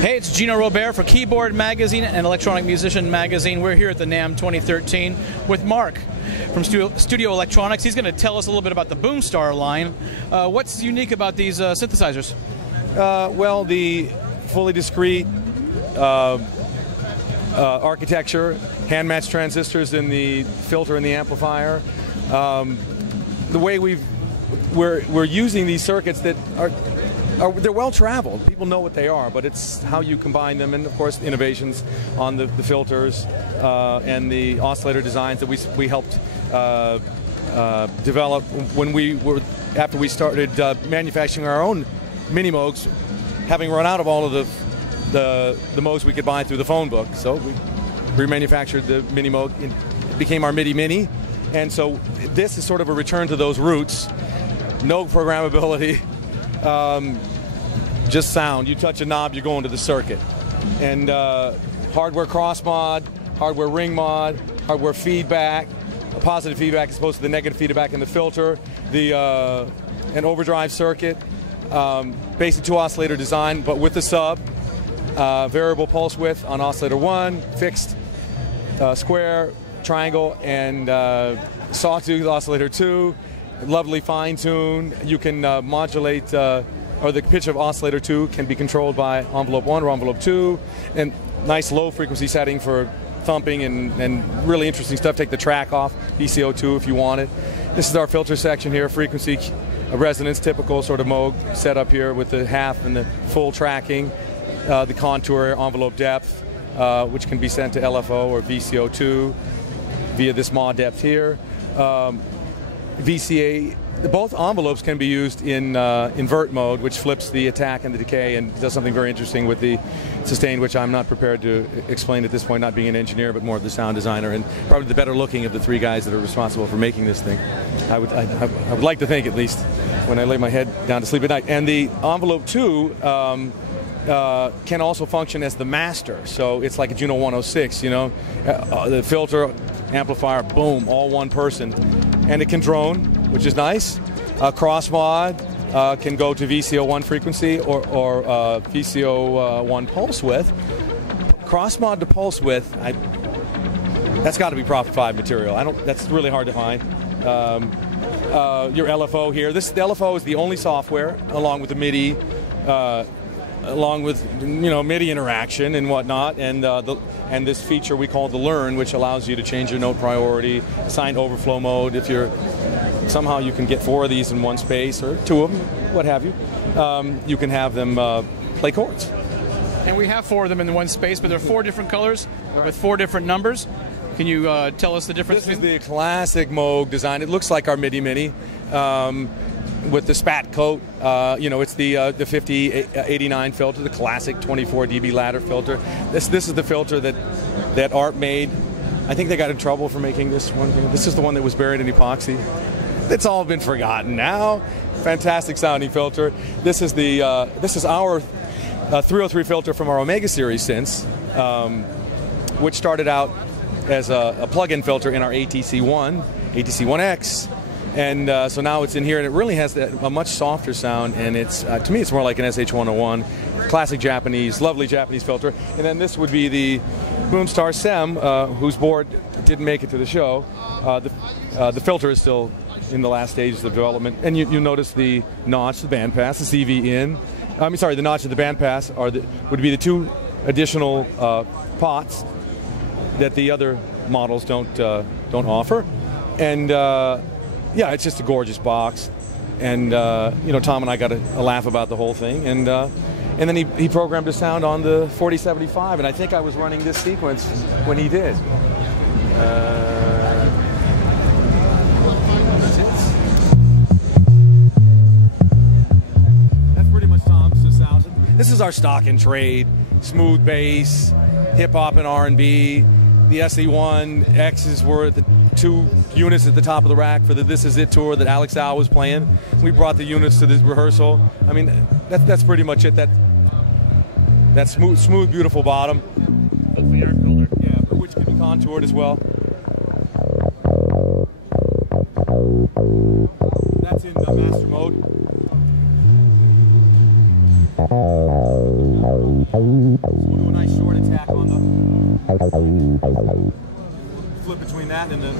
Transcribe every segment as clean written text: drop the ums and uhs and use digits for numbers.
Hey, it's Gino Robert for Keyboard Magazine and Electronic Musician Magazine. We're here at the NAMM 2013 with Mark from Studio Electronics. He's going to tell us a little bit about the BoomStar line. What's unique about these synthesizers? Well, the fully discrete architecture, hand-matched transistors in the filter and the amplifier. The way we're using these circuits that they're well traveled. People know what they are, but it's how you combine them, and of course innovations on the filters and the oscillator designs that we helped develop after we started manufacturing our own Minimoogs, having run out of all of the Moogs we could buy through the phone book. So we remanufactured the Minimoog. It became our MIDI Mini, and so this is sort of a return to those roots. No programmability. Just sound. You touch a knob, you go into the circuit. And hardware cross mod, hardware ring mod, hardware feedback, positive feedback as opposed to the negative feedback in the filter, an overdrive circuit, basic 2 oscillator design, but with the sub, variable pulse width on oscillator 1, fixed square, triangle, and sawtooth oscillator 2. Lovely fine-tuned. You can modulate, or the pitch of oscillator 2 can be controlled by envelope 1 or envelope 2, and nice low frequency setting for thumping and really interesting stuff. Take the track off, VCO2 if you want it. This is our filter section here, frequency resonance, typical sort of Moog setup here with the half and the full tracking, the contour, envelope depth, which can be sent to LFO or VCO2 via this mod depth here. VCA, both envelopes can be used in invert mode, which flips the attack and the decay and does something very interesting with the sustain, which I'm not prepared to explain at this point, not being an engineer, but more of the sound designer and probably the better looking of the 3 guys that are responsible for making this thing. I would like to think, at least, when I lay my head down to sleep at night. And the envelope 2 can also function as the master, so it's like a Juno 106, you know, the filter, amplifier, boom, all one person. And it can drone, which is nice. Cross mod can go to VCO1 frequency or VCO1 pulse width. Cross mod to pulse width, that's got to be Prophet 5 material. That's really hard to find. Your LFO here. The LFO is the only software, along with the MIDI, along with MIDI interaction and whatnot, and this feature we call the Learn, which allows you to change your note priority, assign overflow mode. If somehow you can get 4 of these in one space, or 2 of them, what have you, you can have them play chords. And we have 4 of them in one space, but they're 4 different colors with 4 different numbers. Can you tell us the difference? This is the classic Moog design. It looks like our MIDI Mini. With the spat coat, it's the 5089 filter, the classic 24 dB ladder filter. This is the filter that Art made. I think they got in trouble for making this one. This is the one that was buried in epoxy. It's all been forgotten now. Fantastic sounding filter. This is our 303 filter from our Omega series synths, which started out as a plug-in filter in our ATC1, ATC1X. And so now it's in here, and it really has a much softer sound, and it's to me it's more like an SH101, classic Japanese, lovely Japanese filter. And then this would be the BoomStar SEM, whose board didn't make it to the show. The filter is still in the last stages of development, and you notice the notch, the bandpass, the CV in. The notch and the bandpass would be the 2 additional pots that the other models don't offer, and. Yeah, it's just a gorgeous box, and Tom and I got a laugh about the whole thing, and then he programmed a sound on the 4075, and I think I was running this sequence when he did. That's pretty much Tom's sound. This is our stock and trade, smooth bass, hip hop and R&B. The SE1Xs were the 2 units at the top of the rack for the This Is It tour that Alex Al was playing. We brought the units to this rehearsal. I mean, that's pretty much it. That smooth, beautiful bottom. That's the air filter. Yeah, which can be contoured as well. That's in the master mode. We'll do a nice short attack on them. Flip between that and the...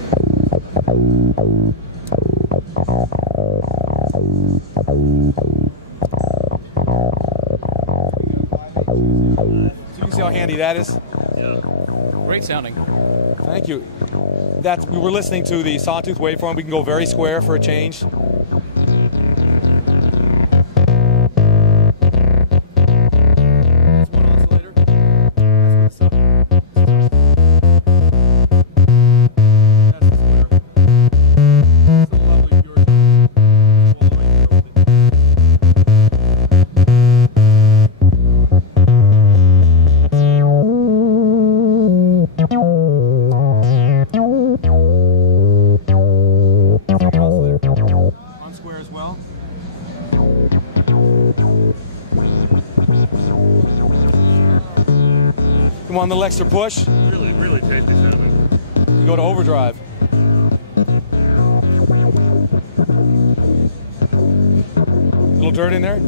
So you can see how handy that is. Yeah. Great sounding. Thank you. We were listening to the sawtooth waveform. We can go very square for a change. Come on, the little extra push. Really, really tasty sounding. You go to overdrive. Little dirt in there.